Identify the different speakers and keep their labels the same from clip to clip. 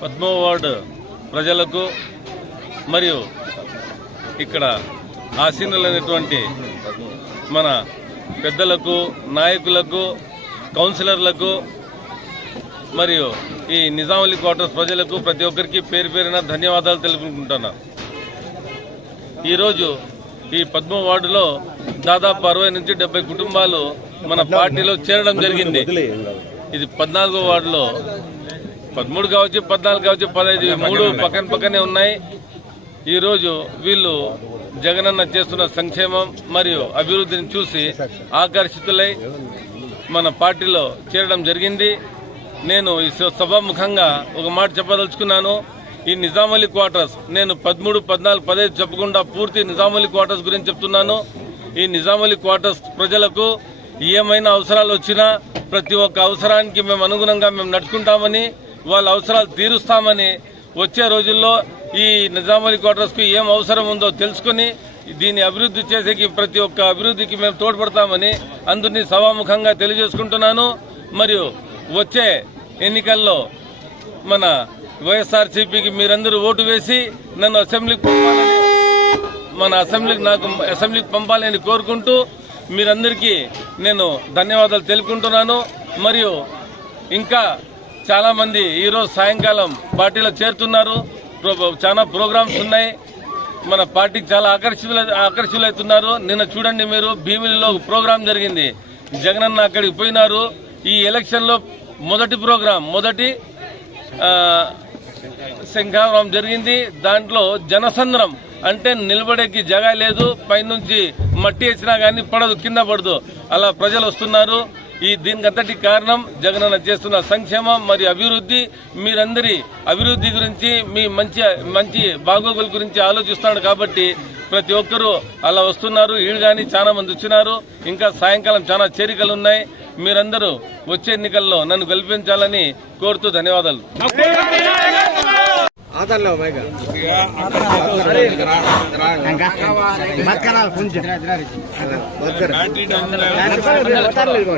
Speaker 1: పద్మో ward ప్రజలకు మరియు ఇక్కడ ఆసీనులైనటువంటి మన పెద్దలకు నాయకులకు కౌన్సిలర్లకు మరియు ఈ నిజామలీ క్వార్టర్స్ ప్రజలకు ప్రతి ఒక్కరికి పేరు పేరున ధన్యవాదాలు తెలుపుకుంటున్నా ఈరోజు ఈ పద్మ వార్డులో దాదాపు అరవై నుంచి డెబ్బై కుటుంబాలు మన పార్టీలో చేరడం జరిగింది. ఇది పద్నాలుగో వార్డులో. పదమూడు కావచ్చు పద్నాలుగు కావచ్చు పదహైదు మూడు పక్కన పక్కనే ఉన్నాయి. ఈరోజు వీళ్ళు జగనన్న చేస్తున్న సంక్షేమం మరియు అభివృద్ధిని చూసి ఆకర్షితులై మన పార్టీలో చేరడం జరిగింది. నేను ఈ సభాముఖంగా ఒక మాట చెప్పదలుచుకున్నాను. ఈ నిజామలీ క్వార్టర్స్ నేను పదమూడు పద్నాలుగు పదహైదు చెప్పకుండా పూర్తి నిజామలీ క్వార్టర్స్ గురించి చెప్తున్నాను. ఈ నిజామలి క్వార్టర్స్ ప్రజలకు ఏమైనా అవసరాలు వచ్చినా ప్రతి ఒక్క అవసరానికి మేము అనుగుణంగా మేము నడుచుకుంటామని వాళ్ళ అవసరాలు తీరుస్తామని వచ్చే రోజుల్లో ఈ నిజామలి క్వార్టర్స్కు ఏం అవసరం ఉందో తెలుసుకుని దీన్ని అభివృద్ధి చేసేకి ప్రతి ఒక్క అభివృద్ధికి మేము తోడ్పడతామని అందరినీ సభాముఖంగా తెలియజేసుకుంటున్నాను. మరియు వచ్చే ఎన్నికల్లో మన వైఎస్ఆర్సీపీకి మీరందరూ ఓటు వేసి నన్ను అసెంబ్లీకి పంపాలని మన అసెంబ్లీకి నాకు అసెంబ్లీకి పంపాలని కోరుకుంటూ మీరందరికీ నేను ధన్యవాదాలు తెలుపుకుంటున్నాను. మరియు ఇంకా చాలామంది ఈరోజు సాయంకాలం పార్టీలో చేరుతున్నారు. ప్రో- చాలా ప్రోగ్రామ్స్ ఉన్నాయి. మన పార్టీకి చాలా ఆకర్షితులు ఆకర్షితులవుతున్నారు. నిన్న చూడండి మీరు భీమిలిలో ప్రోగ్రాం జరిగింది. జగనన్న అక్కడికి పోయినారు. ఈ ఎలక్షన్లో మొదటి ప్రోగ్రాం మొదటి ఆ, జరిగింది. దాంట్లో జనసంద్రం అంటే నిలబడేకి జగ లేదు పైనుంచి మట్టి వేసినా కానీ పడదు కింద పడదు. అలా ప్రజలు వస్తున్నారు. ఈ దీనికి అంతటి కారణం జగనన్న చేస్తున్న సంక్షేమం మరియు అభివృద్ధి. మీరందరి అభివృద్ధి గురించి మీ మంచి మంచి బాగోగుల గురించి ఆలోచిస్తున్నాడు కాబట్టి ప్రతి ఒక్కరూ అలా వస్తున్నారు. ఈడు కానీ చాలా మంది వచ్చినారు. ఇంకా సాయంకాలం చాలా చేరికలు ఉన్నాయి. మీరందరూ వచ్చే ఎన్నికల్లో నన్ను గెలిపించాలని కోరుతూ ధన్యవాదాలు.
Speaker 2: సడకలేదు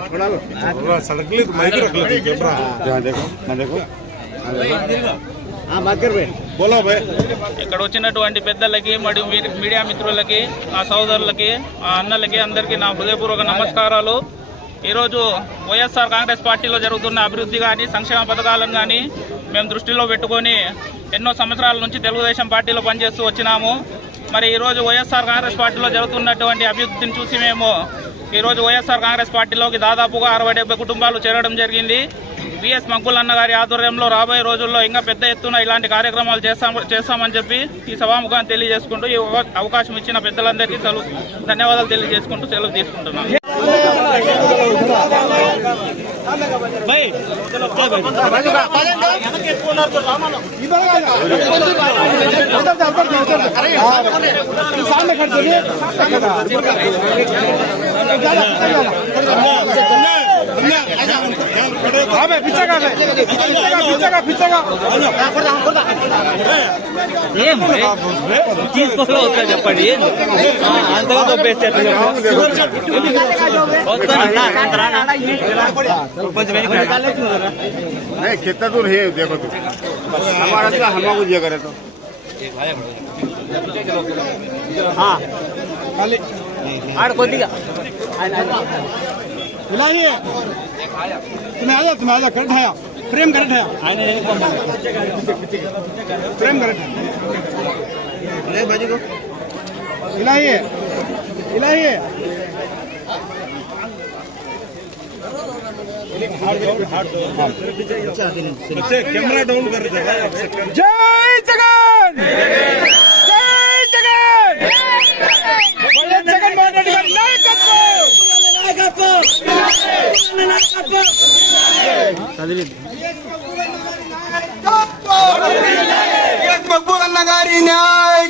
Speaker 3: ఇక్కడ వచ్చినటువంటి పెద్దలకి మరియు మీడియా మిత్రులకి ఆ సోదరులకి ఆ అన్నలకి అందరికీ నా హృదయపూర్వక నమస్కారాలు. ఈరోజు వైఎస్ఆర్ కాంగ్రెస్ పార్టీలో జరుగుతున్న అభివృద్ధి కానీ సంక్షేమ పథకాలను కానీ మేము దృష్టిలో పెట్టుకొని ఎన్నో సంవత్సరాల నుంచి తెలుగుదేశం పార్టీలో పనిచేస్తూ వచ్చినాము. మరి ఈరోజు వైఎస్ఆర్ కాంగ్రెస్ పార్టీలో జరుగుతున్నటువంటి అభివృద్ధిని చూసి మేము ఈరోజు వైఎస్ఆర్ కాంగ్రెస్ పార్టీలోకి దాదాపుగా అరవై డెబ్బై కుటుంబాలు చేరడం జరిగింది. విఎస్ మంకులన్న గారి ఆధ్వర్యంలో రాబోయే రోజుల్లో ఇంకా పెద్ద ఎత్తున ఇలాంటి కార్యక్రమాలు చేస్తాం చేస్తామని చెప్పి ఈ సభాముఖాన్ని తెలియజేసుకుంటూ ఈ అవ- అవకాశం ఇచ్చిన పెద్దలందరికీ సెలవు ధన్యవాదాలు తెలియజేసుకుంటూ సెలవు తీసుకుంటున్నాను
Speaker 4: సామ్య కడుతుంది కదా कहाँ पीछे का पे पीछे का पीछे का पीछे का ये चीज़ को होता है। पड़ी हाँ। अंदर
Speaker 2: तो बेच जाते हैं। नहीं कितना दूर है। देखो तू हमारा तो हम को कुछ करे तो हाँ।
Speaker 4: आड़ को दिया बुलाइए तुम्हें आजा तुम्हें आजा कर ढाया फ्रेम कर ढाया फ्रेम कर बुलाइए बुलाइए कैमरा डाउन कर जय जगन మక్బూల్ అన్న గారి న్యాయ